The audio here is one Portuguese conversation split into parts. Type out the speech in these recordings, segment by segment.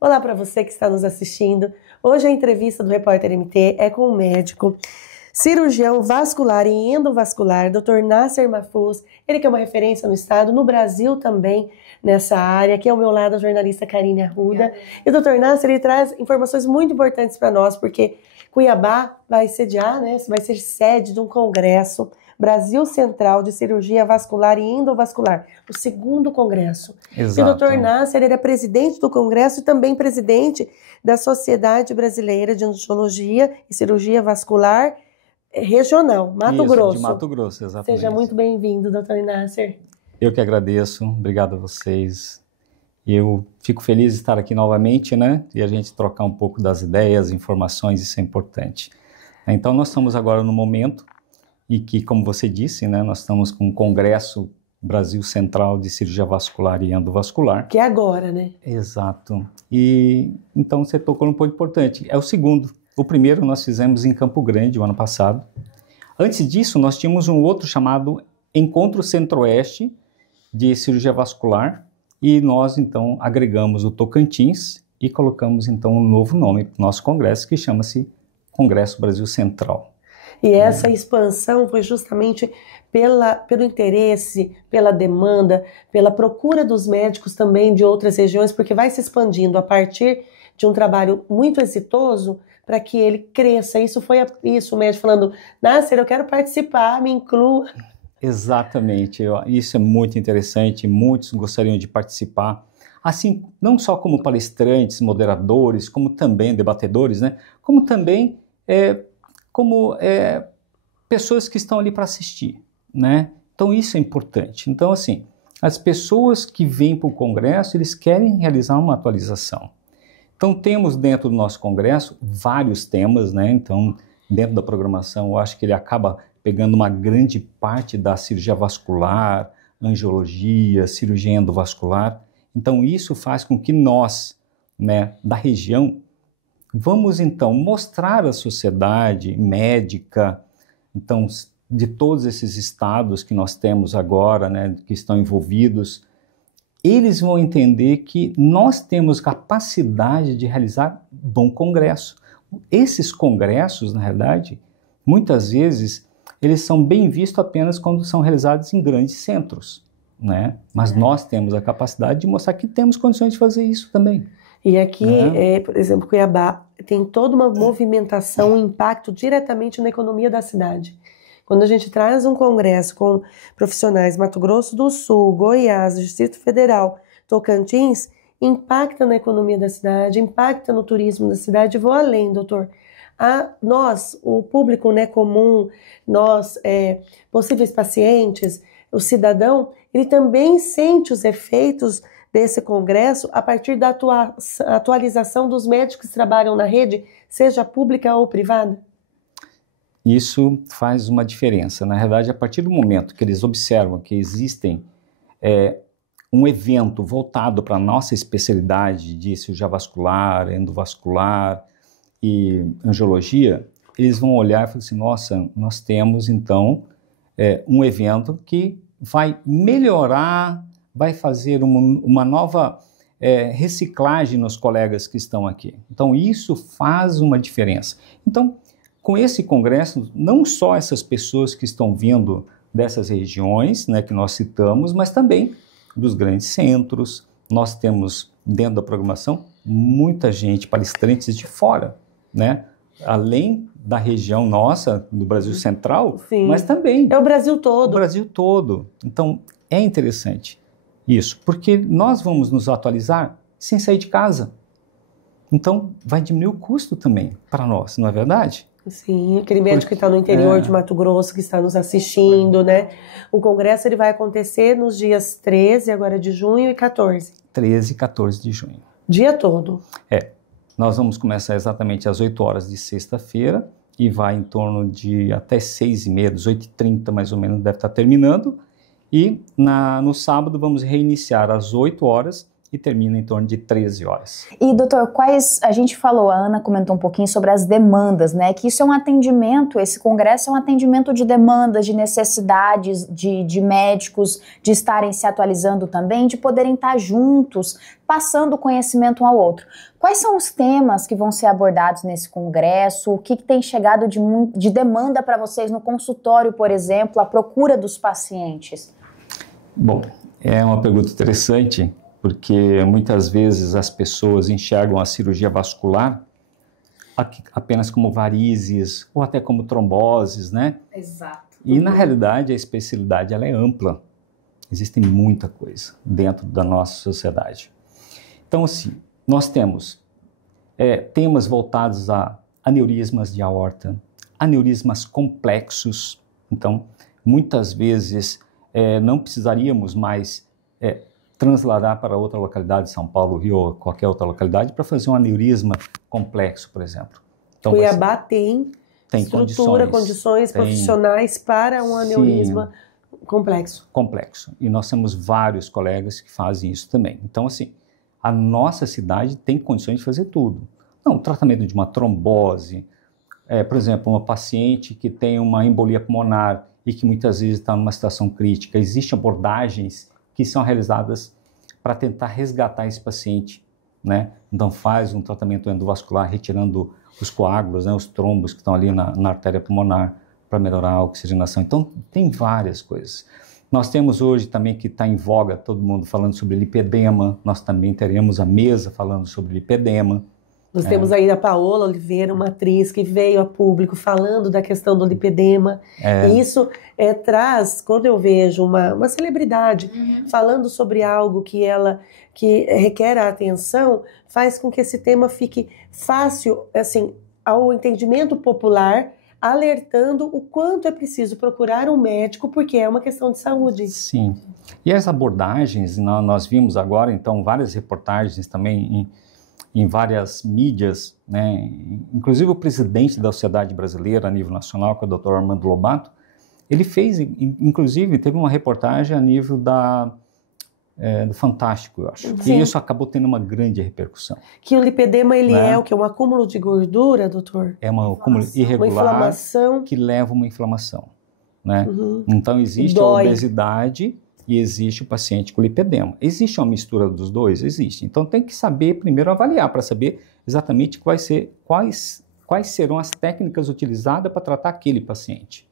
Olá para você que está nos assistindo. Hoje a entrevista do Repórter MT é com o médico, cirurgião vascular e endovascular, Dr. Nasser Mahfouz. Ele que é uma referência no estado, no Brasil também, nessa área. Aqui ao meu lado a jornalista Karine Arruda. E o Dr. Nasser, ele traz informações muito importantes para nós, porque Cuiabá vai sediar, né? Vai ser sede de um congresso Brasil Central de Cirurgia Vascular e Endovascular, o segundo congresso. Exato. E o Dr. Nasser, ele é presidente do congresso e também presidente da Sociedade Brasileira de Oncologia e Cirurgia Vascular Regional, Mato Grosso. De Mato Grosso, exatamente. Seja muito bem-vindo, Dr. Nasser. Eu que agradeço, obrigado a vocês. Eu fico feliz de estar aqui novamente, né? E a gente trocar um pouco das ideias, informações, isso é importante. Então, nós estamos agora no momento e que, como você disse, né, nós estamos com o Congresso Brasil Central de Cirurgia Vascular e Endovascular. Que é agora, né? Exato. E então você tocou num ponto importante. É o segundo. O primeiro nós fizemos em Campo Grande, o ano passado. Antes disso, nós tínhamos um outro chamado Encontro Centro-Oeste de Cirurgia Vascular e nós, então, agregamos o Tocantins e colocamos, então, um novo nome para o nosso congresso, que chama-se Congresso Brasil Central. E essa expansão foi justamente pelo interesse, pela demanda, pela procura dos médicos também de outras regiões, porque vai se expandindo a partir de um trabalho muito exitoso para que ele cresça. Isso foi o médico falando, Nasser, eu quero participar, me inclua. Exatamente, isso é muito interessante, muitos gostariam de participar, assim, não só como palestrantes, moderadores, como também debatedores, né? Como também pessoas que estão ali para assistir, né? Então isso é importante. Então assim, as pessoas que vêm para o congresso, eles querem realizar uma atualização. Então temos dentro do nosso congresso vários temas, né? Então dentro da programação eu acho que ele acaba pegando uma grande parte da cirurgia vascular, angiologia, cirurgia endovascular. Então isso faz com que nós, né, da região, vamos então mostrar à sociedade médica, então, de todos esses estados que nós temos agora, né, que estão envolvidos, eles vão entender que nós temos capacidade de realizar bom congresso. Esses congressos, na realidade, muitas vezes, eles são bem vistos apenas quando são realizados em grandes centros, né? Mas nós temos a capacidade de mostrar que temos condições de fazer isso também. E aqui, por exemplo, Cuiabá tem toda uma movimentação, um impacto diretamente na economia da cidade. Quando a gente traz um congresso com profissionais Mato Grosso do Sul, Goiás, Distrito Federal, Tocantins, impacta na economia da cidade, impacta no turismo da cidade. Vou além, doutor. Nós, o público, né, comum, nós, possíveis pacientes, o cidadão, ele também sente os efeitos desse congresso a partir da atualização dos médicos que trabalham na rede, seja pública ou privada? Isso faz uma diferença. Na verdade, a partir do momento que eles observam que existem um evento voltado para a nossa especialidade de cirurgia vascular, endovascular e angiologia, eles vão olhar e falar assim, nossa, nós temos então um evento que vai melhorar, vai fazer uma nova reciclagem nos colegas que estão aqui. Então isso faz uma diferença. Então, com esse congresso, não só essas pessoas que estão vindo dessas regiões, né, que nós citamos, mas também dos grandes centros. Nós temos dentro da programação muita gente, palestrantes de fora, né? Além da região nossa, do Brasil Central, sim, mas também... É o Brasil todo. O Brasil todo. Então, é interessante isso, porque nós vamos nos atualizar sem sair de casa. Então, vai diminuir o custo também para nós, não é verdade? Sim, aquele médico que está no interior de Mato Grosso, que está nos assistindo, né? O congresso ele vai acontecer nos dias 13, agora de junho, e 14. 13 e 14 de junho. Dia todo. Nós vamos começar exatamente às 8 horas de sexta-feira e vai em torno de até 6h30, 18h30 mais ou menos, deve estar terminando. E no sábado vamos reiniciar às 8 horas e termina em torno de 13 horas. E, doutor, a gente falou, a Ana comentou um pouquinho sobre as demandas, né, que isso é um atendimento, esse congresso é um atendimento de demandas, de necessidades de médicos, de estarem se atualizando também, de poderem estar juntos, passando conhecimento um ao outro. Quais são os temas que vão ser abordados nesse congresso? O que tem chegado de demanda para vocês no consultório, por exemplo, a procura dos pacientes? Bom, é uma pergunta interessante, porque muitas vezes as pessoas enxergam a cirurgia vascular apenas como varizes ou até como tromboses, né? Exato. E na realidade a especialidade ela é ampla. Existe muita coisa dentro da nossa sociedade. Então assim, nós temos temas voltados a aneurismas de aorta, aneurismas complexos. Então, muitas vezes não precisaríamos mais transladar para outra localidade, São Paulo, Rio ou qualquer outra localidade, para fazer um aneurisma complexo, por exemplo. Então, Cuiabá tem estrutura, condições profissionais para um aneurisma complexo. Complexo. E nós temos vários colegas que fazem isso também. Então, assim, a nossa cidade tem condições de fazer tudo. Não, o tratamento de uma trombose, por exemplo, uma paciente que tem uma embolia pulmonar e que muitas vezes está numa situação crítica. Existem abordagens que são realizadas para tentar resgatar esse paciente, né? Então faz um tratamento endovascular retirando os coágulos, né, os trombos que estão ali na artéria pulmonar para melhorar a oxigenação. Então tem várias coisas. Nós temos hoje também que está em voga todo mundo falando sobre lipedema, nós também teremos a mesa falando sobre lipedema. Nós temos aí a Paola Oliveira, uma atriz que veio a público falando da questão do lipedema. E isso traz, quando eu vejo uma celebridade falando sobre algo que requer a atenção, faz com que esse tema fique fácil, assim, ao entendimento popular, alertando o quanto é preciso procurar um médico, porque é uma questão de saúde. Sim. E as abordagens, nós vimos agora, então, várias reportagens também em várias mídias, né? Inclusive o presidente da Sociedade Brasileira a nível nacional, que é o Dr. Armando Lobato, ele fez, inclusive, teve uma reportagem a nível do Fantástico, eu acho. Sim. E isso acabou tendo uma grande repercussão. Que o lipedema, ele é o que? Um acúmulo de gordura, doutor? É um acúmulo irregular uma inflamação que leva a uma inflamação, né? Então existe a obesidade e existe o paciente com lipedema. Existe uma mistura dos dois? Existe. Então tem que saber primeiro avaliar para saber exatamente quais serão as técnicas utilizadas para tratar aquele paciente,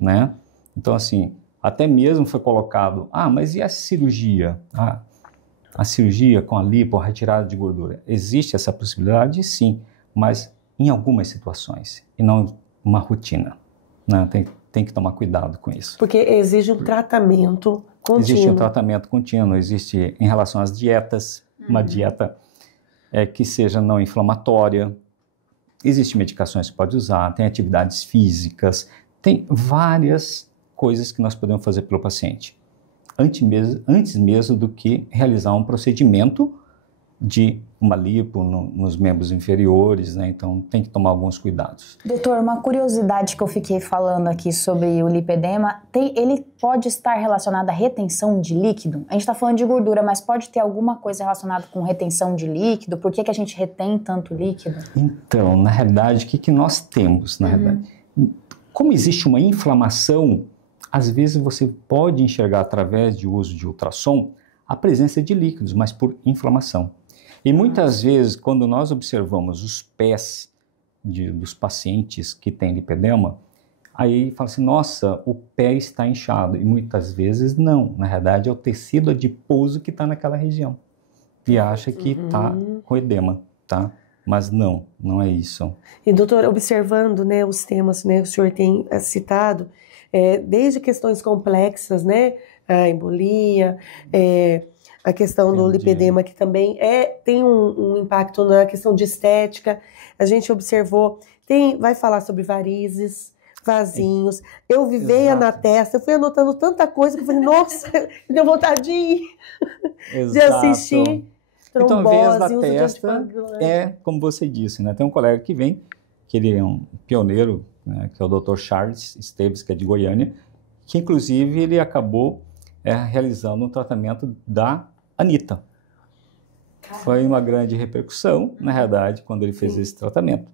né? Então assim, até mesmo foi colocado, mas e a cirurgia? A cirurgia com a lipo, a retirada de gordura. Existe essa possibilidade? Sim, mas em algumas situações e não uma rotina, né? Tem que tomar cuidado com isso. Porque exige um tratamento contínuo. Existe um tratamento contínuo, existe em relação às dietas, uma dieta que seja não inflamatória, existem medicações que pode usar, tem atividades físicas, tem várias coisas que nós podemos fazer pelo paciente, antes mesmo do que realizar um procedimento de uma lipo nos membros inferiores, né? Então tem que tomar alguns cuidados. Doutor, uma curiosidade que eu fiquei falando aqui sobre o lipedema, ele pode estar relacionado à retenção de líquido? A gente está falando de gordura, mas pode ter alguma coisa relacionada com retenção de líquido? Por que a gente retém tanto líquido? Então, na realidade, o que nós temos? Na realidade, como existe uma inflamação, às vezes você pode enxergar através do uso de ultrassom a presença de líquidos, mas por inflamação. E muitas vezes, quando nós observamos os pés dos pacientes que têm lipedema, aí fala assim, nossa, o pé está inchado. E muitas vezes não, na verdade é o tecido adiposo que está naquela região. E acha que está com edema, tá? Mas não é isso. E doutor, observando, né, os temas, né, que o senhor tem citado, desde questões complexas, né, a embolia, a questão do lipedema, que também tem um impacto na questão de estética. A gente observou, vai falar sobre varizes, vasinhos. Eu vi veia na testa, eu fui anotando tanta coisa que eu falei, nossa, me deu vontade de ir, de assistir. Trombose, então, veias da testa como você disse, né? Tem um colega que vem, que ele é um pioneiro, né, que é o Dr. Charles Esteves, que é de Goiânia, que inclusive ele acabou realizando um tratamento da Anitta. Foi uma grande repercussão, na realidade, quando ele fez esse tratamento,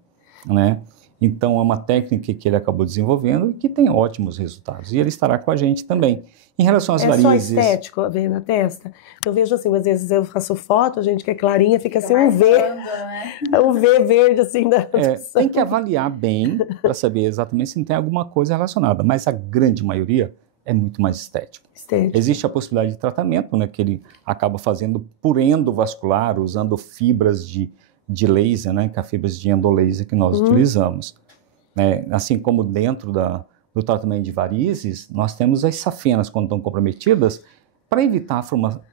né? Então, é uma técnica que ele acabou desenvolvendo e que tem ótimos resultados. E ele estará com a gente também. Em relação às varizes... É só estético ver na testa? Eu vejo assim, às vezes eu faço foto, a gente que é clarinha, fica assim um V, um V verde assim. Tem que avaliar bem para saber exatamente se não tem alguma coisa relacionada. Mas a grande maioria é muito mais estético. Existe a possibilidade de tratamento, né, que ele acaba fazendo por endovascular, usando fibras de laser, né, que é a fibras de endolaser que nós utilizamos. Assim como dentro do tratamento de varizes, nós temos as safenas quando estão comprometidas, para evitar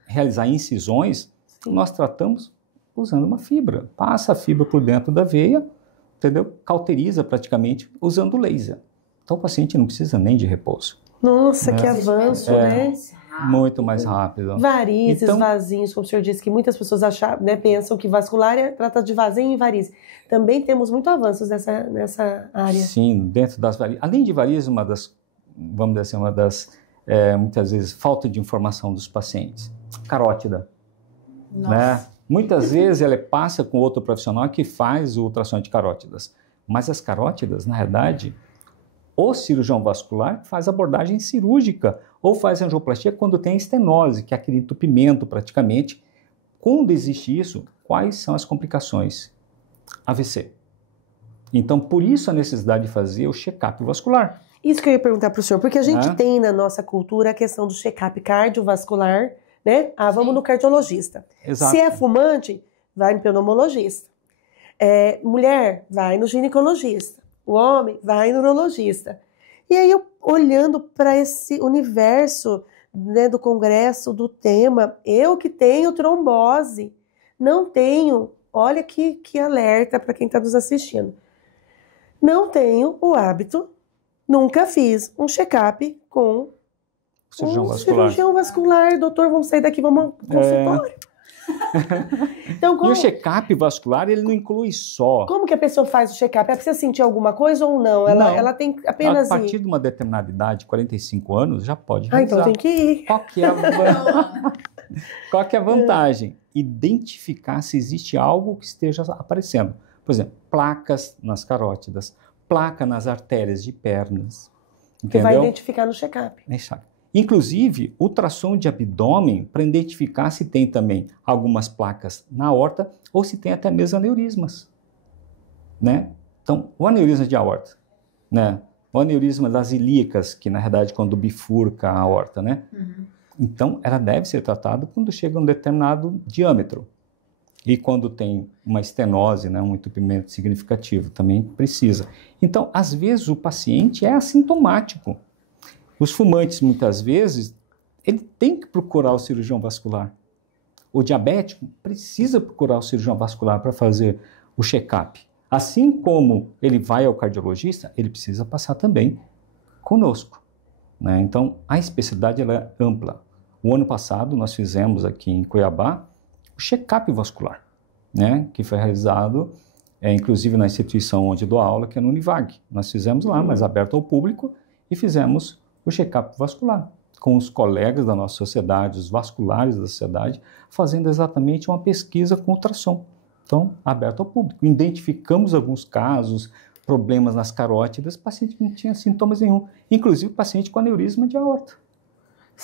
realizar incisões, nós tratamos usando uma fibra. Passa a fibra por dentro da veia, entendeu? Cauteriza praticamente usando laser. Então o paciente não precisa nem de repouso. Nossa, que avanço, né? Muito mais rápido. Varizes, então, vasinhos, como o senhor disse, que muitas pessoas pensam que vascular trata de vasinho e varize. Também temos muito avanços nessa área. Sim, dentro das varizes. Além de varizes, vamos dizer assim, muitas vezes, falta de informação dos pacientes. Carótida. Né? Muitas vezes ela passa com outro profissional que faz o ultrassom de carótidas. Mas as carótidas, na realidade, o cirurgião vascular faz abordagem cirúrgica ou faz angioplastia quando tem estenose, que é aquele entupimento praticamente. Quando existe isso, quais são as complicações? AVC. Então, por isso a necessidade de fazer o check-up vascular. Isso que eu ia perguntar para o senhor, porque a gente tem na nossa cultura a questão do check-up cardiovascular, né? Vamos no cardiologista. Exato. Se é fumante, vai no pneumologista. Mulher, vai no ginecologista. O homem vai no urologista. E aí, eu olhando para esse universo, né, do congresso, do tema, eu que tenho trombose, não tenho, olha que alerta para quem está nos assistindo, não tenho o hábito, nunca fiz um check-up com cirurgião vascular. Doutor, vamos sair daqui, vamos ao consultório. Então, E o check-up vascular, ele não inclui só... Como que a pessoa faz o check-up? Ela precisa sentir alguma coisa ou não? Ela tem apenas... A partir de uma determinada idade, 45 anos, já pode realizar. Então tem que ir. Qual que é a vantagem? Identificar se existe algo que esteja aparecendo. Por exemplo, placas nas carótidas, placa nas artérias de pernas. Entendeu? Que vai identificar no check-up. Inclusive, ultrassom de abdômen para identificar se tem também algumas placas na aorta ou se tem até mesmo aneurismas, né? Então, o aneurisma de aorta, né? O aneurisma das ilíacas, que na verdade quando bifurca a aorta, né? Então, ela deve ser tratada quando chega a um determinado diâmetro. E quando tem uma estenose, né, um entupimento significativo, também precisa. Então, às vezes o paciente é assintomático. Os fumantes, muitas vezes, ele tem que procurar o cirurgião vascular. O diabético precisa procurar o cirurgião vascular para fazer o check-up. Assim como ele vai ao cardiologista, ele precisa passar também conosco, né? Então, a especialidade ela é ampla. O ano passado, nós fizemos aqui em Cuiabá o check-up vascular, né? Que foi realizado, inclusive na instituição onde dou aula, que é no Univag. Nós fizemos lá, mas aberto ao público, e fizemos o check-up vascular, com os colegas da nossa sociedade, os vasculares da sociedade, fazendo exatamente uma pesquisa com ultrassom. Então, aberto ao público. Identificamos alguns casos, problemas nas carótidas, paciente que não tinha sintomas nenhum, inclusive paciente com aneurisma de aorta.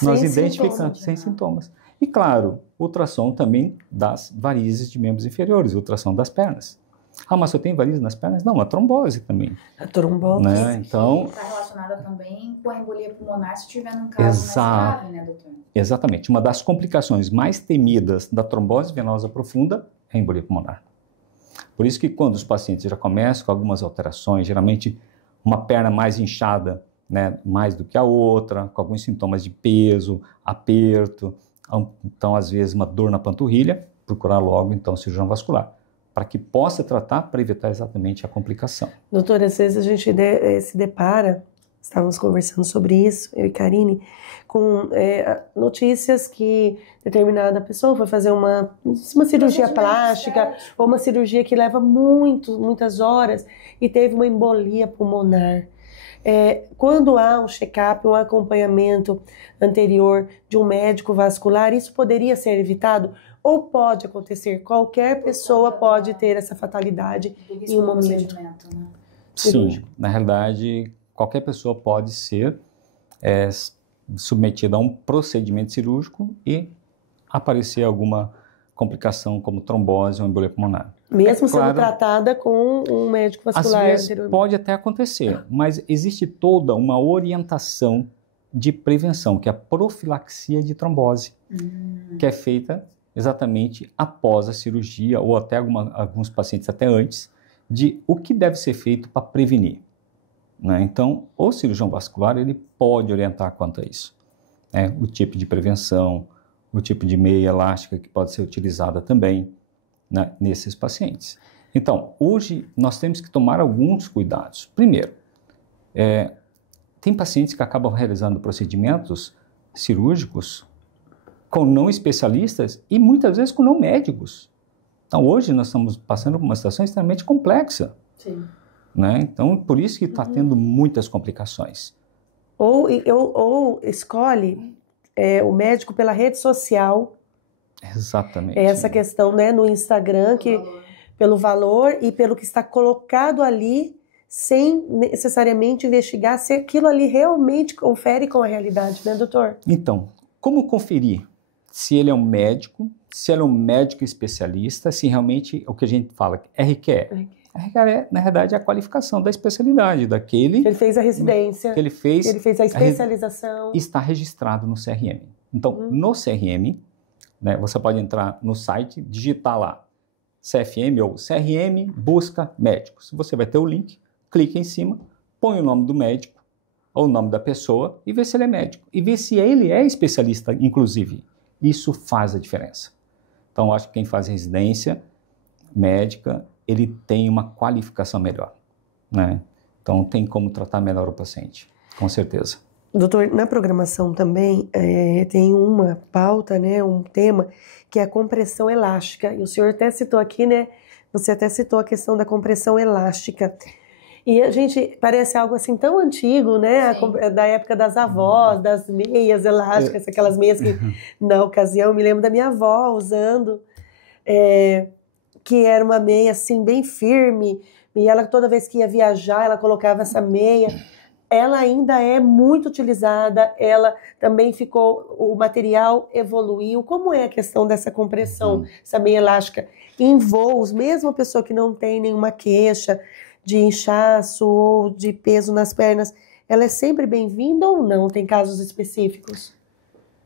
Nós identificamos sem sintomas. E, claro, ultrassom também das varizes de membros inferiores, ultrassom das pernas. Mas você tem varizes nas pernas? Não, a trombose também. A trombose. Né? Então, está relacionada também com a embolia pulmonar se tiver num caso mais grave, né, doutor? Exatamente. Uma das complicações mais temidas da trombose venosa profunda é a embolia pulmonar. Por isso que quando os pacientes já começam com algumas alterações, geralmente uma perna mais inchada, né, mais do que a outra, com alguns sintomas de peso, aperto, então às vezes uma dor na panturrilha, procurar logo então o cirurgião vascular, para que possa tratar, para evitar exatamente a complicação. Doutor, às vezes a gente se depara, estávamos conversando sobre isso, eu e Karine, com notícias que determinada pessoa foi fazer uma cirurgia plástica, ou uma cirurgia que leva muitas horas, e teve uma embolia pulmonar. Quando há um check-up, um acompanhamento anterior de um médico vascular, isso poderia ser evitado? ou pode acontecer? Qualquer pessoa pode ter essa fatalidade em um momento. Né? Sim, na realidade, qualquer pessoa pode ser submetida a um procedimento cirúrgico e aparecer alguma complicação como trombose ou embolia pulmonar. Mesmo sendo tratada com um médico vascular às vezes anteriormente. pode até acontecer, mas existe toda uma orientação de prevenção, que é a profilaxia de trombose, que é feita exatamente após a cirurgia ou até alguns pacientes até antes, de o que deve ser feito para prevenir. Né? Então, o cirurgião vascular ele pode orientar quanto a isso. Né? O tipo de prevenção, o tipo de meia elástica que pode ser utilizada também, né, nesses pacientes. Então, hoje nós temos que tomar alguns cuidados. Primeiro, tem pacientes que acabam realizando procedimentos cirúrgicos com não especialistas e muitas vezes com não médicos. Então, hoje nós estamos passando por uma situação extremamente complexa. Sim. Né? Então, por isso que está tendo muitas complicações. Ou escolhe o médico pela rede social. Exatamente. Essa questão, né, no Instagram, pelo valor e pelo que está colocado ali, sem necessariamente investigar se aquilo ali realmente confere com a realidade, né, doutor? Então, como conferir se ele é um médico, se ele é um médico especialista, se realmente o que a gente fala, RQE. RQE, na verdade, é a qualificação da especialidade daquele... Ele fez a residência, que ele fez a especialização. Está registrado no CRM. Então, no CRM, né, você pode entrar no site, digitar lá CFM ou CRM, busca médicos. Você vai ter o link, clica em cima, põe o nome do médico ou o nome da pessoa e vê se ele é médico. E vê se ele é especialista, inclusive. Isso faz a diferença. Então, acho que quem faz residência médica, ele tem uma qualificação melhor, né? Então, tem como tratar melhor o paciente, com certeza. Doutor, na programação também tem uma pauta, né, um tema, que é a compressão elástica. E o senhor até citou aqui, né, você até citou a questão da compressão elástica. E a gente, parece algo assim tão antigo, né, da época das avós, das meias elásticas, aquelas meias que, na ocasião, eu me lembro da minha avó usando, que era uma meia assim, bem firme, e ela, toda vez que ia viajar, ela colocava essa meia. Ela ainda é muito utilizada, ela também o material evoluiu. Como é a questão dessa compressão, essa meia elástica? Em voos, mesmo a pessoa que não tem nenhuma queixa de inchaço ou de peso nas pernas, ela é sempre bem-vinda ou não? Tem casos específicos?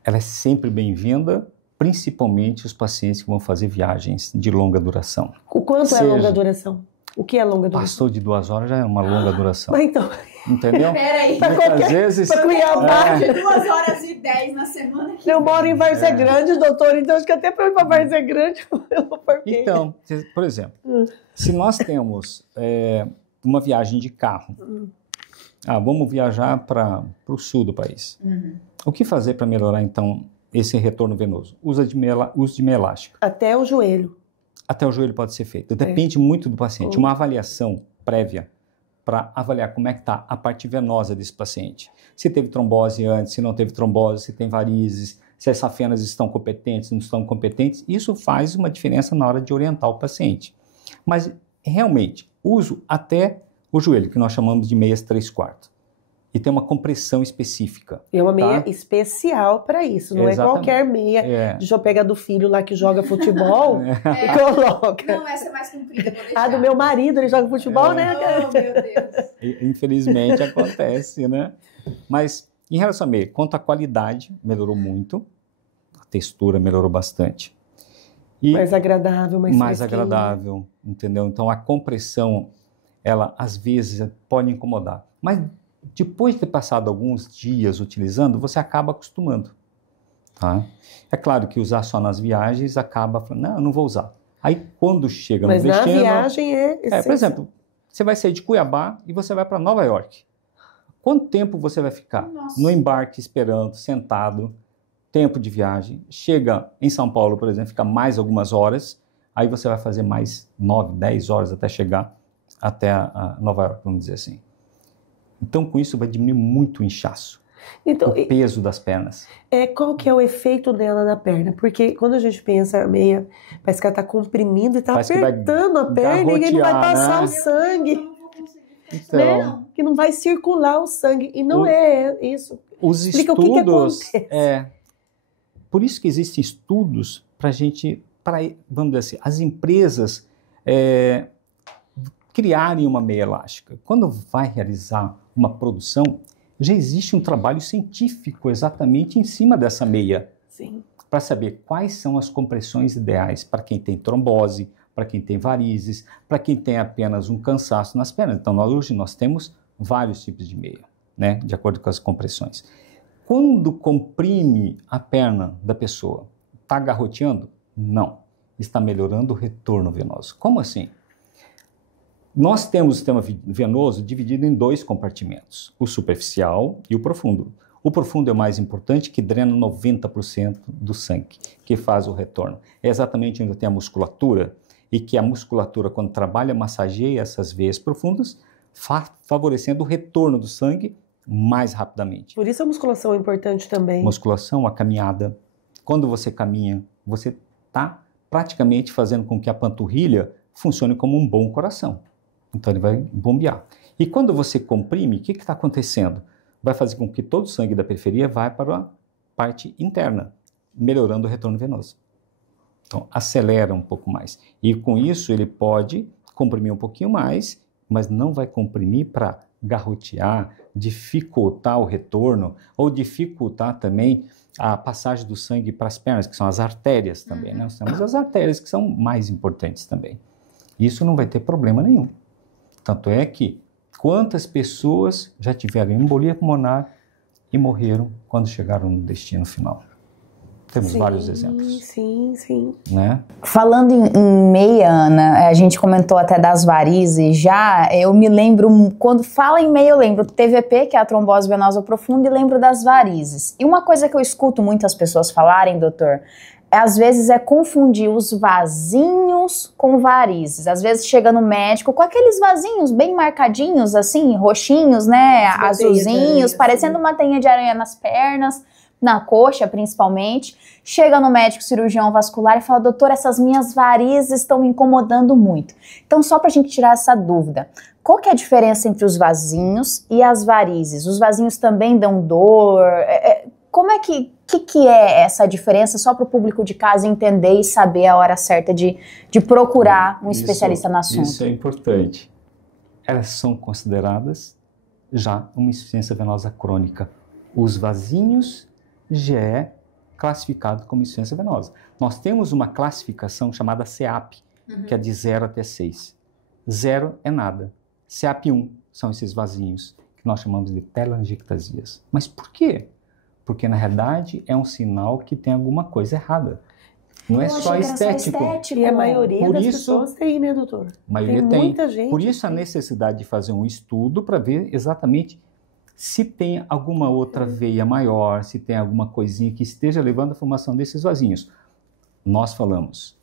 Ela é sempre bem-vinda, principalmente os pacientes que vão fazer viagens de longa duração. O quanto é longa duração? O que é longa duração? Passou de 2 horas já é uma longa duração. Mas então... Entendeu? Peraí. Muitas vezes... Para Cuiabá... De 2h10 na semana. Eu moro em Várzea Grande, doutor, então acho que até para ir para Várzea Grande eu vou porque... Então, por exemplo, se nós temos uma viagem de carro, vamos viajar para o sul do país. O que fazer para melhorar, então, esse retorno venoso? Uso de meia elástica. Até o joelho. Até o joelho pode ser feito. Depende muito do paciente. Uma avaliação prévia para avaliar como é que está a parte venosa desse paciente. Se teve trombose antes, se não teve trombose, se tem varizes, se as safenas estão competentes, não estão competentes. Isso faz uma diferença na hora de orientar o paciente. Mas, realmente, uso até o joelho, que nós chamamos de meias 3/4. E tem uma compressão específica. E é uma meia especial para isso, não é qualquer meia. Deixa eu pegar do filho lá que joga futebol e coloca. Não, essa é mais comprida, vou deixar. Do meu marido, ele joga futebol, né? Oh, meu Deus. Infelizmente acontece, né? Mas, em relação à meia, quanto à qualidade, melhorou muito. A textura melhorou bastante. E mais agradável, mais agradável, entendeu? Então, a compressão, ela, às vezes, pode incomodar. Mas, depois de ter passado alguns dias utilizando, você acaba acostumando, tá? É claro que usar só nas viagens acaba falando, não, eu não vou usar. Aí quando chega no destino... Mas na viagem por exemplo, você vai sair de Cuiabá e você vai para Nova York. Quanto tempo você vai ficar no embarque esperando, sentado, tempo de viagem? Chega em São Paulo, por exemplo, fica mais algumas horas, aí você vai fazer mais 9, 10 horas até chegar até a Nova York, vamos dizer assim. Então, com isso, vai diminuir muito o inchaço. Então, o peso das pernas. Qual que é o efeito dela na perna? Porque quando a gente pensa a meia, parece que ela está comprimindo e está apertando a perna e não vai passar, né, o sangue. Então, né? Que não vai circular o sangue. E não é isso. Os Explica estudos, o que acontece. Por isso que existem estudos para a gente, vamos dizer assim, as empresas criarem uma meia elástica. Quando vai realizar uma produção, já existe um trabalho científico exatamente em cima dessa meia. Sim. Para saber quais são as compressões ideais para quem tem trombose, para quem tem varizes, para quem tem apenas um cansaço nas pernas. Então, hoje nós temos vários tipos de meia, né, de acordo com as compressões. Quando comprime a perna da pessoa, está garroteando? Não. Está melhorando o retorno venoso. Como assim? Nós temos o sistema venoso dividido em 2 compartimentos, o superficial e o profundo. O profundo é o mais importante, que drena 90% do sangue, que faz o retorno. É exatamente onde tem a musculatura, e que a musculatura, quando trabalha, massageia essas veias profundas, favorecendo o retorno do sangue mais rapidamente. Por isso a musculação é importante também. Musculação, a caminhada. Quando você caminha, você está praticamente fazendo com que a panturrilha funcione como um bom coração. Então ele vai bombear. E quando você comprime, o que está acontecendo? Vai fazer com que todo o sangue da periferia vá para a parte interna, melhorando o retorno venoso. Então, acelera um pouco mais. E com isso, ele pode comprimir um pouquinho mais, mas não vai comprimir para garrotear, dificultar o retorno, ou dificultar também a passagem do sangue para as pernas, que são as artérias também. Né? Nós temos as artérias que são mais importantes também. Isso não vai ter problema nenhum. Tanto é que quantas pessoas já tiveram embolia pulmonar e morreram quando chegaram no destino final? Temos vários exemplos. Sim. Né? Falando em meia, Ana, a gente comentou até das varizes já, eu me lembro, quando fala em meia eu lembro do TVP, que é a trombose venosa profunda, e lembro das varizes. E uma coisa que eu escuto muitas pessoas falarem, doutor, às vezes é confundir os vasinhos com varizes. Às vezes chega no médico com aqueles vasinhos bem marcadinhos, assim, roxinhos, né, azulzinhos, parecendo uma teia de aranha nas pernas, na coxa principalmente. Chega no médico cirurgião vascular e fala: doutor, essas minhas varizes estão me incomodando muito. Então, só pra gente tirar essa dúvida, qual que é a diferença entre os vasinhos e as varizes? Os vasinhos também dão dor? Como é que é essa diferença, só para o público de casa entender e saber a hora certa de procurar um especialista no assunto? Isso é importante. Elas são consideradas já uma insuficiência venosa crônica. Os vasinhos já é classificado como insuficiência venosa. Nós temos uma classificação chamada CEAP, que é de 0 até 6. 0 é nada. CEAP 1 são esses vasinhos, que nós chamamos de telangiectasias. Mas por quê? Porque, na realidade, é um sinal que tem alguma coisa errada. Não é só estético. E a maioria das pessoas tem, né, doutor? A maioria tem. Muita gente. Por isso a necessidade de fazer um estudo para ver exatamente se tem alguma outra veia maior, se tem alguma coisinha que esteja levando à formação desses vasinhos. Nós falamos,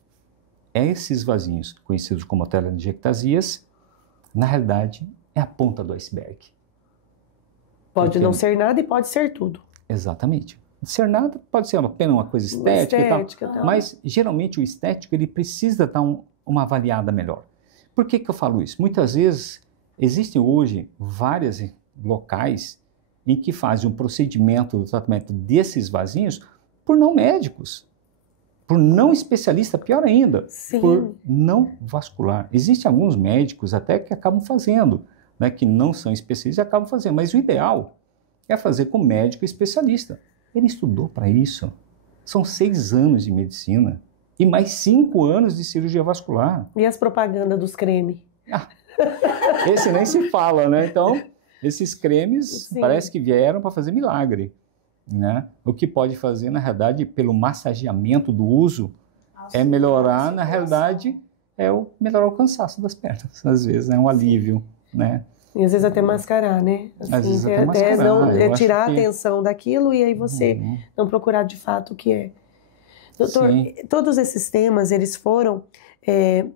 esses vasinhos, conhecidos como telangiectasias, na realidade, é a ponta do iceberg. Pode não ser nada e pode ser tudo. Exatamente. Ser nada pode ser apenas uma coisa estética e tal, mas geralmente o estético ele precisa dar uma avaliada melhor. Por que eu falo isso? Muitas vezes existem hoje vários locais em que fazem um procedimento do tratamento desses vasinhos por não médicos, por não especialista, pior ainda, por não vascular. Existem alguns médicos até que acabam fazendo, né, que não são especialistas e acabam fazendo, mas o ideal é fazer com médico especialista. Ele estudou para isso. São 6 anos de medicina e mais 5 anos de cirurgia vascular. E as propagandas dos cremes? Esse nem se fala, né? Então, esses cremes parece que vieram para fazer milagre, né? O que pode fazer, na realidade, pelo massageamento do uso, é melhorar, na realidade, melhorar o cansaço das pernas. Às vezes é um alívio, né? E às vezes até mascarar, né? Assim, às vezes até mascarar. Não, tirar a atenção daquilo e aí você não procurar de fato o que é. Doutor, todos esses temas, eles foram...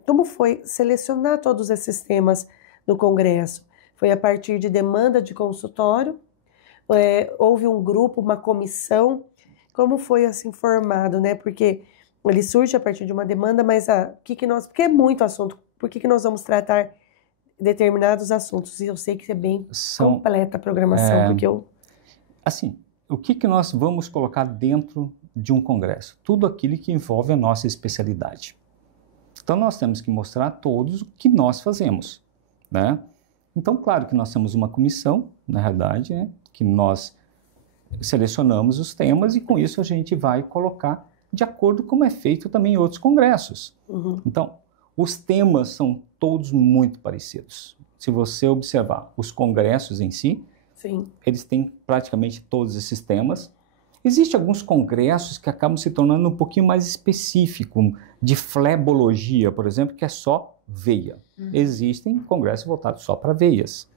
como foi selecionar todos esses temas no Congresso? Foi a partir de demanda de consultório? houve um grupo, uma comissão? Como foi assim formado, né? Porque ele surge a partir de uma demanda, mas porque é muito assunto, por que nós vamos tratar determinados assuntos? E eu sei que é bem completa a programação, porque eu... Assim, o que nós vamos colocar dentro de um congresso? Tudo aquilo que envolve a nossa especialidade. Então, nós temos que mostrar a todos o que nós fazemos, né? Então, claro que nós temos uma comissão, na realidade, né, que nós selecionamos os temas e com isso a gente vai colocar de acordo com como é feito também em outros congressos. Então, os temas são todos muito parecidos. Se você observar os congressos em si, sim, eles têm praticamente todos esses temas. Existem alguns congressos que acabam se tornando um pouquinho mais específico, de flebologia, por exemplo, que é só veia. Existem congressos voltados só para veias,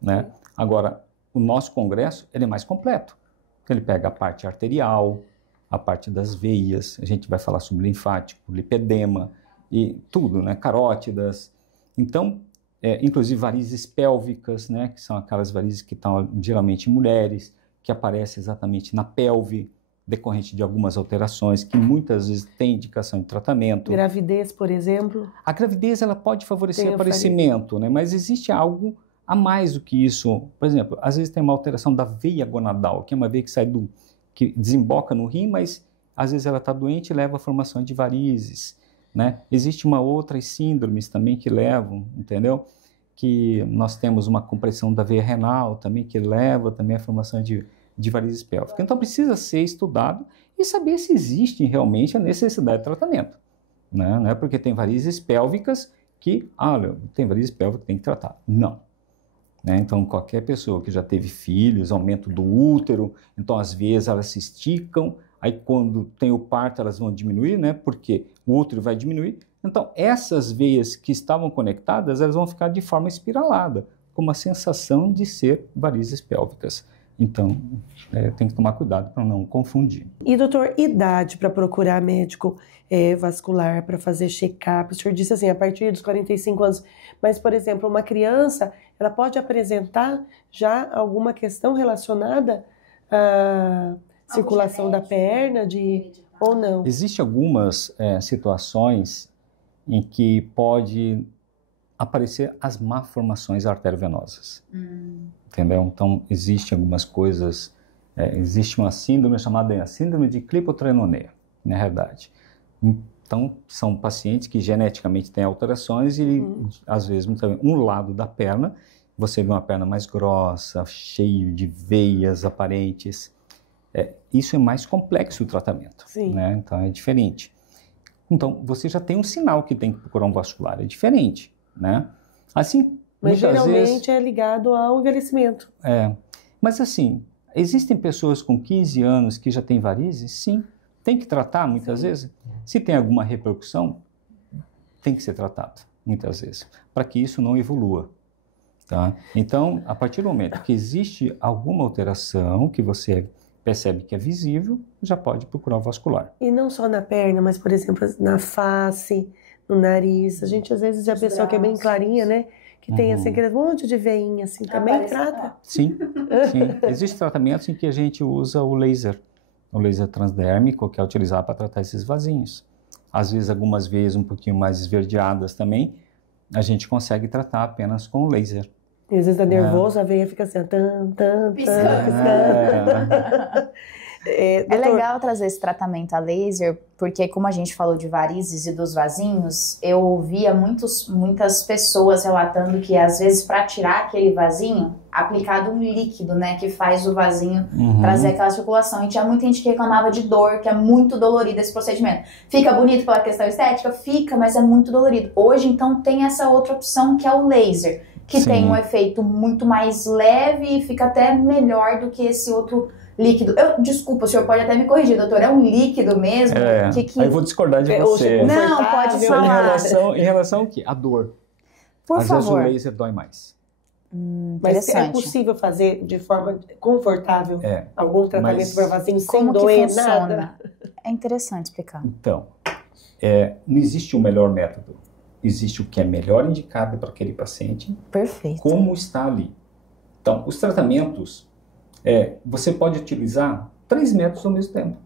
né? Agora, o nosso congresso, ele é mais completo. Ele pega a parte arterial, a parte das veias, a gente vai falar sobre linfático, lipedema e tudo, né? Carótidas. Então, inclusive varizes pélvicas, né? Que são aquelas varizes que estão geralmente em mulheres, que aparecem exatamente na pelve, decorrente de algumas alterações, que muitas vezes tem indicação de tratamento. Gravidez, por exemplo? A gravidez, ela pode favorecer o aparecimento, né? Mas existe algo a mais do que isso. Por exemplo, às vezes tem uma alteração da veia gonadal, que é uma veia que desemboca no rim, mas às vezes ela está doente e leva à formação de varizes, né? Existe uma outras síndromes também que levam, entendeu? Que nós temos uma compressão da veia renal também, que leva também à formação de varizes pélvicas. Então precisa ser estudado e saber se existe realmente a necessidade de tratamento, né? Não é porque tem varizes pélvicas que, olha, tem varizes pélvicas que tem que tratar. Não. Né? Então qualquer pessoa que já teve filhos, aumento do útero, então às vezes elas se esticam, aí quando tem o parto elas vão diminuir, né? Porque o útero vai diminuir. Então essas veias que estavam conectadas, elas vão ficar de forma espiralada, com uma sensação de ser varizes pélvicas. Então, tem que tomar cuidado para não confundir. E, doutor, idade para procurar médico vascular, para fazer check-up? O senhor disse assim, a partir dos 45 anos. Mas, por exemplo, uma criança, ela pode apresentar já alguma questão relacionada à circulação da perna, ou não? Existem algumas situações em que pode aparecer as malformações arteriovenosas. Entendeu? Então, existem algumas coisas, existe uma síndrome chamada síndrome de Klippel-Trenaunay, na realidade. Então, são pacientes que geneticamente têm alterações e, às vezes, um lado da perna, você vê uma perna mais grossa, cheio de veias aparentes. Isso é mais complexo o tratamento, né? Então, é diferente. Então, você já tem um sinal que tem que procurar um vascular, é diferente, né? Assim, mas geralmente é ligado ao envelhecimento. Mas assim, existem pessoas com 15 anos que já têm varizes? Sim. Tem que tratar muitas vezes? Se tem alguma repercussão, tem que ser tratado muitas vezes, para que isso não evolua. Tá? Então, a partir do momento que existe alguma alteração que você percebe que é visível, já pode procurar o vascular. E não só na perna, mas, por exemplo, na face, no nariz. A gente, às vezes, a pessoa que é bem clarinha, né? Que tem assim, aquele monte de veinha, assim, também trata? Sim, sim. Existem tratamentos em que a gente usa o laser transdérmico, que é utilizado para tratar esses vasinhos. Às vezes, algumas veias um pouquinho mais esverdeadas também, a gente consegue tratar apenas com o laser. E às vezes tá nervoso, a veia fica assim, piscando. É legal trazer esse tratamento a laser, porque como a gente falou de varizes e dos vasinhos, eu ouvia muitas pessoas relatando que às vezes para tirar aquele vasinho, aplicado um líquido, né, que faz o vasinho trazer aquela circulação. E tinha muita gente que reclamava de dor, que é muito dolorido esse procedimento. Fica bonito pela questão estética? Fica, mas é muito dolorido. Hoje, então, tem essa outra opção que é o laser, que tem um efeito muito mais leve e fica até melhor do que esse outro líquido. Desculpa, o senhor pode até me corrigir, doutor, é um líquido mesmo? Aí eu vou discordar de você. Não, pode falar. Em relação ao quê? A dor. Por favor. Às vezes o laser dói mais. Mas é possível fazer de forma confortável algum tratamento para vasinho sem doer nada? É interessante explicar. Então, não existe o melhor método. Existe o que é melhor indicado para aquele paciente. Perfeito. Como está ali. Então, os tratamentos, você pode utilizar 3 métodos ao mesmo tempo.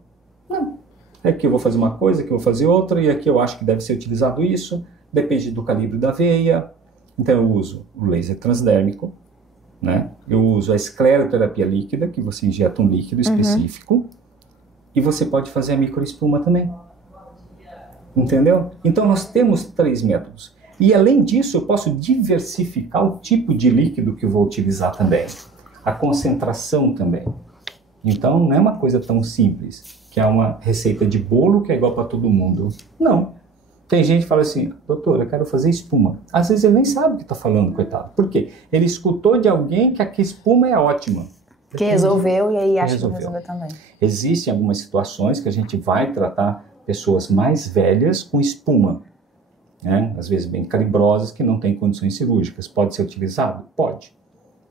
Não. Aqui eu vou fazer uma coisa, aqui eu vou fazer outra, e aqui eu acho que deve ser utilizado isso, depende do calibre da veia. Então eu uso o laser transdérmico, né? Eu uso a escleroterapia líquida, que você injeta um líquido específico, e você pode fazer a microespuma também. Entendeu? Então nós temos 3 métodos. E além disso, eu posso diversificar o tipo de líquido que eu vou utilizar também. A concentração também. Então não é uma coisa tão simples, que é uma receita de bolo que é igual para todo mundo. Não. Tem gente que fala assim, doutor, eu quero fazer espuma. Às vezes ele nem sabe o que está falando, coitado. Por quê? Ele escutou de alguém que a espuma é ótima. Que resolveu e aí acha que vai resolver também. Existem algumas situações que a gente vai tratar pessoas mais velhas com espuma, né? Às vezes bem calibrosas, que não têm condições cirúrgicas. Pode ser utilizado? Pode.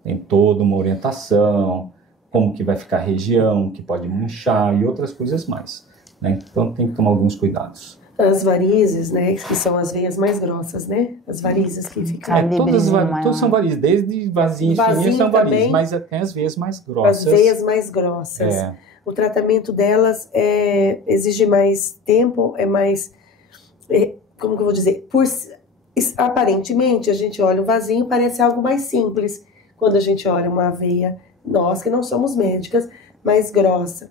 Tem toda uma orientação, como que vai ficar a região, que pode manchar e outras coisas mais, né? Então tem que tomar alguns cuidados. As varizes, né, que são as veias mais grossas, né? As varizes que ficam... Todas são varizes, desde vasinhos fininhos são varizes, mas até as veias mais grossas. As veias mais grossas. O tratamento delas exige mais tempo, como que eu vou dizer? Aparentemente, a gente olha o vasinho, parece algo mais simples. Quando a gente olha uma veia, nós que não somos médicas, mais grossa.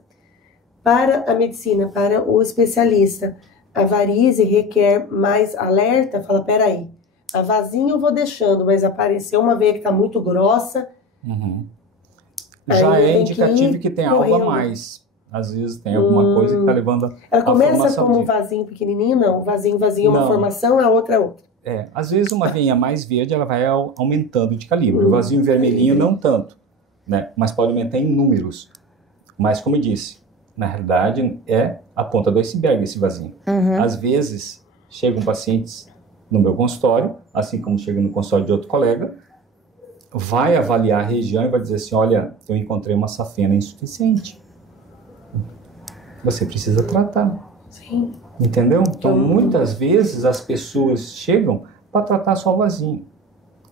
Para a medicina, para o especialista, a varize requer mais alerta, fala, peraí, a vasinha eu vou deixando, mas apareceu uma veia que está muito grossa. Já é indicativo que tem algo a mais. Às vezes tem alguma coisa que está levando a Ela começa como um vasinho pequenininho? Não, vasinho é uma formação, a outra é outra. Às vezes uma veinha mais verde, ela vai aumentando de calibre. O vasinho vermelhinho não tanto, né? Mas pode aumentar em números. Mas como eu disse, na realidade é a ponta do iceberg esse vasinho. Às vezes chegam pacientes no meu consultório, assim como chega no consultório de outro colega, vai avaliar a região e vai dizer assim, olha, eu encontrei uma safena insuficiente. Você precisa tratar. Sim. Entendeu? Então muitas vezes as pessoas chegam para tratar só o vasinho.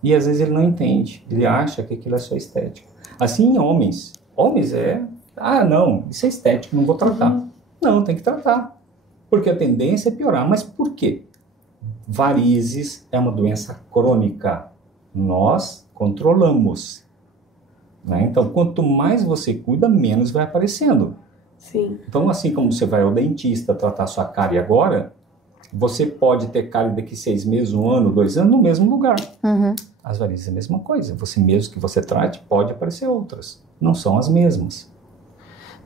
E às vezes ele não entende, ele acha que aquilo é só estético. Assim em homens. Homens não, isso é estético, não vou tratar. Não, tem que tratar. Porque a tendência é piorar. Mas por quê? Varizes é uma doença crônica. Nós controlamos. Né? Então, quanto mais você cuida, menos vai aparecendo. Sim. Então, assim como você vai ao dentista tratar sua cárie agora, você pode ter cárie daqui 6 meses, 1 ano, 2 anos, no mesmo lugar. As varizes é a mesma coisa. Você mesmo que você trate, pode aparecer outras. Não são as mesmas.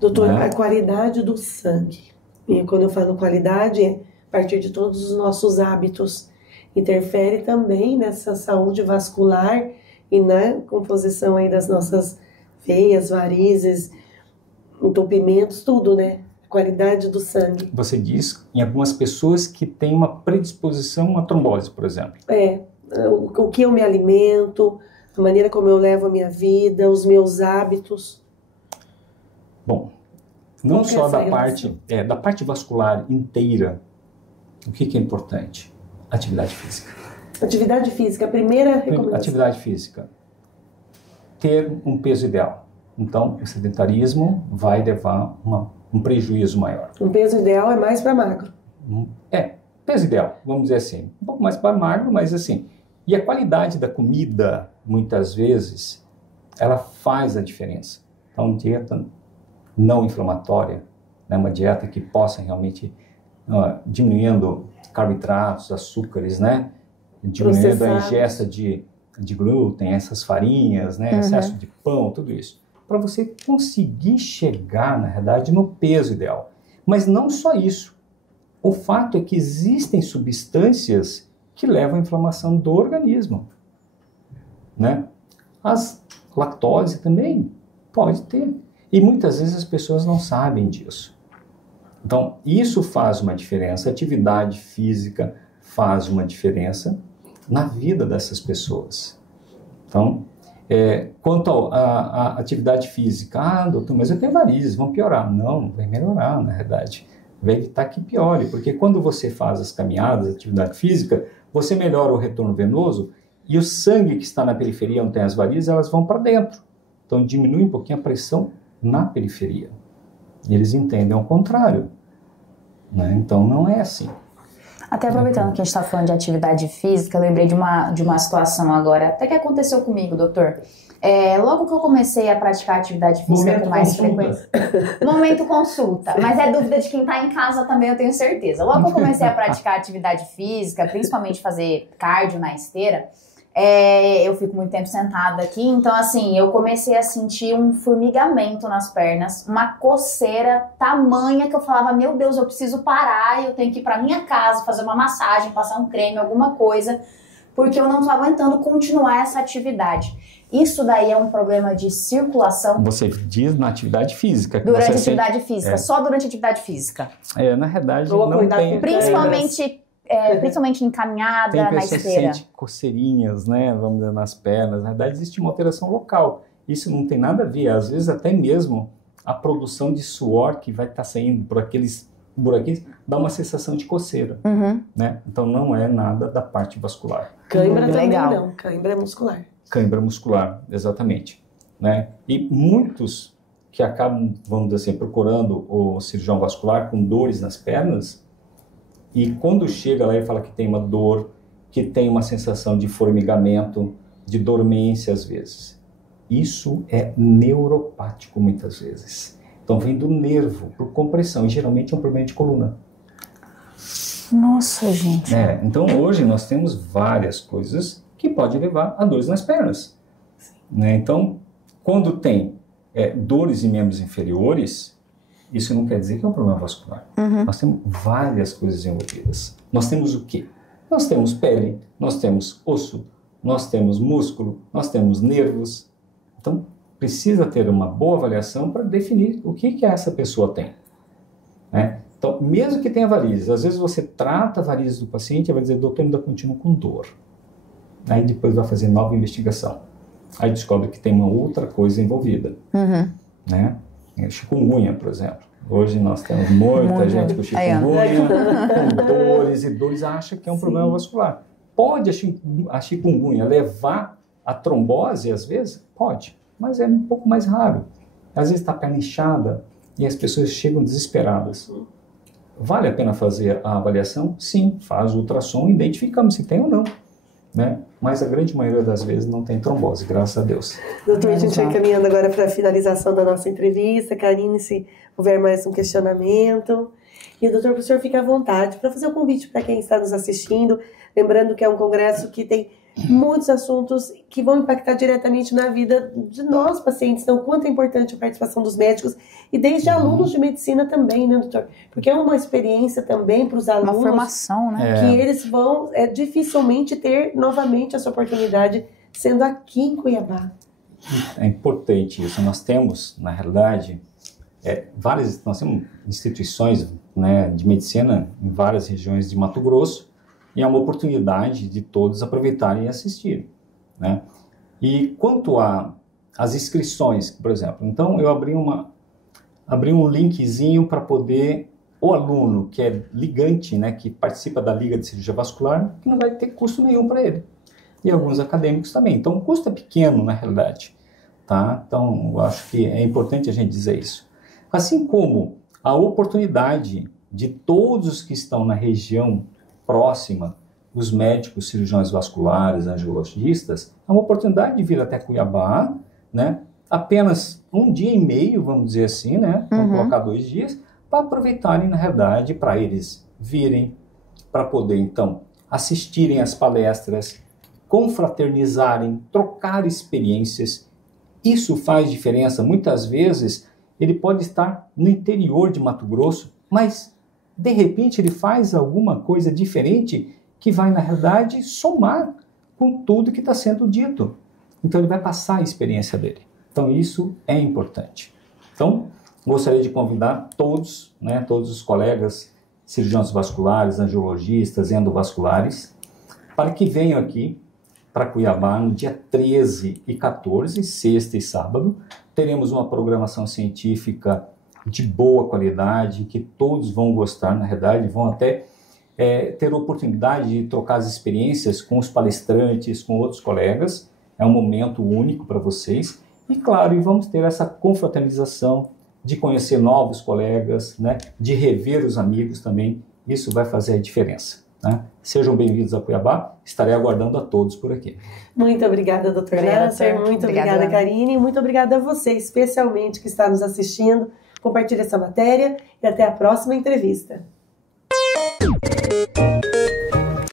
Doutor, a qualidade do sangue. E quando eu falo qualidade, é a partir de todos os nossos hábitos. Interfere também nessa saúde vascular e na composição aí das nossas veias, varizes, entupimentos, tudo, né? A qualidade do sangue. Você diz em algumas pessoas que têm uma predisposição à trombose, por exemplo. O que eu me alimento, a maneira como eu levo a minha vida, os meus hábitos. Bom, não só da parte vascular inteira, o que é importante? Atividade física. Atividade física, a primeira recomendação. Atividade física. Ter um peso ideal. Então, o sedentarismo vai levar um prejuízo maior. Um peso ideal é mais para magro. Peso ideal, vamos dizer assim. Um pouco mais para magro, mas assim. E a qualidade da comida, muitas vezes, ela faz a diferença. Então, dieta não inflamatória, né, uma dieta que possa realmente diminuindo carboidratos, açúcares, né, diminuindo a ingesta de glúten, essas farinhas, né, excesso de pão, tudo isso. Para você conseguir chegar, na verdade, no peso ideal. Mas não só isso. O fato é que existem substâncias que levam à inflamação do organismo, né? As lactose também pode ter. E muitas vezes as pessoas não sabem disso. Então, isso faz uma diferença. A atividade física faz uma diferença na vida dessas pessoas. Então, quanto à atividade física, doutor, mas eu tenho varizes, vão piorar. Não, vai melhorar, na verdade. Vai evitar que piore, porque quando você faz as caminhadas, atividade física, você melhora o retorno venoso e o sangue que está na periferia onde tem as varizes, elas vão para dentro. Então diminui um pouquinho a pressão na periferia. Eles entendem ao contrário, né? Então não é assim. Até aproveitando que a gente está falando de atividade física, eu lembrei de uma situação agora, até que aconteceu comigo, doutor. Logo que eu comecei a praticar atividade física com mais frequência. Momento consulta. Mas é dúvida de quem está em casa também, eu tenho certeza. Logo que eu comecei a praticar atividade física, principalmente fazer cardio na esteira, eu fico muito tempo sentada aqui, então assim, eu comecei a sentir um formigamento nas pernas, uma coceira tamanha que eu falava, meu Deus, eu preciso parar, eu tenho que ir pra minha casa, fazer uma massagem, passar um creme, alguma coisa, porque eu não tô aguentando continuar essa atividade. Isso daí é um problema de circulação? Você diz na atividade física. Durante a atividade física, só durante a atividade física. Na realidade, não tem... Principalmente em caminhada, na esteira. Sente coceirinhas, né, vamos dizer, nas pernas. Na verdade, existe uma alteração local. Isso não tem nada a ver. Às vezes, até mesmo a produção de suor que vai estar saindo por aqueles buraquinhos dá uma sensação de coceira. Né? Então, não é nada da parte vascular. Cãibra também não. Cãibra muscular. Cãibra muscular, exatamente. Né? E muitos que acabam, vamos dizer assim, procurando o cirurgião vascular com dores nas pernas, e quando chega lá e fala que tem uma dor, que tem uma sensação de formigamento, de dormência às vezes. Isso é neuropático muitas vezes. Então vem do nervo por compressão e geralmente é um problema de coluna. Nossa, gente. Então hoje nós temos várias coisas que podem levar a dores nas pernas. Né? Então, quando tem dores em membros inferiores, isso não quer dizer que é um problema vascular. Nós temos várias coisas envolvidas. Nós temos o quê? Nós temos pele, nós temos osso, nós temos músculo, nós temos nervos. Então, precisa ter uma boa avaliação para definir o que essa pessoa tem. Né? Então, mesmo que tenha varizes, às vezes você trata a varizes do paciente e vai dizer, doutor, ainda continua com dor. Aí depois vai fazer nova investigação. Aí descobre que tem uma outra coisa envolvida. Né? Chikungunya, por exemplo. Hoje nós temos muita gente com chikungunya, com dores, e dores acha que é um problema vascular. Pode a chikungunya levar a trombose, às vezes? Pode, mas é um pouco mais raro. Às vezes está a perna inchada e as pessoas chegam desesperadas. Vale a pena fazer a avaliação? Sim, faz o ultrassom e identificamos se tem ou não. Né? Mas a grande maioria das vezes não tem trombose, graças a Deus. Doutor, a gente vai caminhando agora para a finalização da nossa entrevista. Karine, se houver mais um questionamento. E o doutor, o senhor fica à vontade para fazer um convite para quem está nos assistindo. Lembrando que é um congresso que tem muitos assuntos que vão impactar diretamente na vida de nós, pacientes. Então, quanto é importante a participação dos médicos e desde alunos de medicina também, né, doutor? Porque é uma experiência também para os alunos. Uma formação, né? Que eles vão dificilmente ter novamente essa oportunidade, sendo aqui em Cuiabá. É importante isso. Nós temos, na realidade, nós temos instituições, né, de medicina em várias regiões de Mato Grosso, e é uma oportunidade de todos aproveitarem e assistirem. Né? E quanto às inscrições, por exemplo, então eu abri um linkzinho para poder, o aluno que é ligante, né, que participa da Liga de Cirurgia Vascular, que não vai ter custo nenhum para ele. E alguns acadêmicos também. Então o custo é pequeno, na realidade. Tá? Então eu acho que é importante a gente dizer isso. Assim como a oportunidade de todos os que estão na região próxima, os médicos, cirurgiões vasculares, angiologistas, é uma oportunidade de vir até Cuiabá, né? Apenas um dia e meio, vamos dizer assim, né? Vamos colocar 2 dias, para aproveitarem, na realidade, para eles virem, para poder, então, assistirem às palestras, confraternizarem, trocar experiências. Isso faz diferença. Muitas vezes, ele pode estar no interior de Mato Grosso, mas de repente ele faz alguma coisa diferente que vai, na realidade, somar com tudo que está sendo dito. Então ele vai passar a experiência dele. Então isso é importante. Então, gostaria de convidar todos, né, todos os colegas cirurgiões vasculares, angiologistas, endovasculares, para que venham aqui para Cuiabá no dia 13 e 14, sexta e sábado. Teremos uma programação científica de boa qualidade, que todos vão gostar, na verdade, vão até ter a oportunidade de trocar as experiências com os palestrantes, com outros colegas. É um momento único para vocês. E claro, e vamos ter essa confraternização, de conhecer novos colegas, né? De rever os amigos também, isso vai fazer a diferença. Né? Sejam bem-vindos a Cuiabá, estarei aguardando a todos por aqui. Muito obrigada, Dr. Nasser, muito obrigada, Karine, e muito obrigada a você, especialmente, que está nos assistindo. Compartilhe essa matéria e até a próxima entrevista.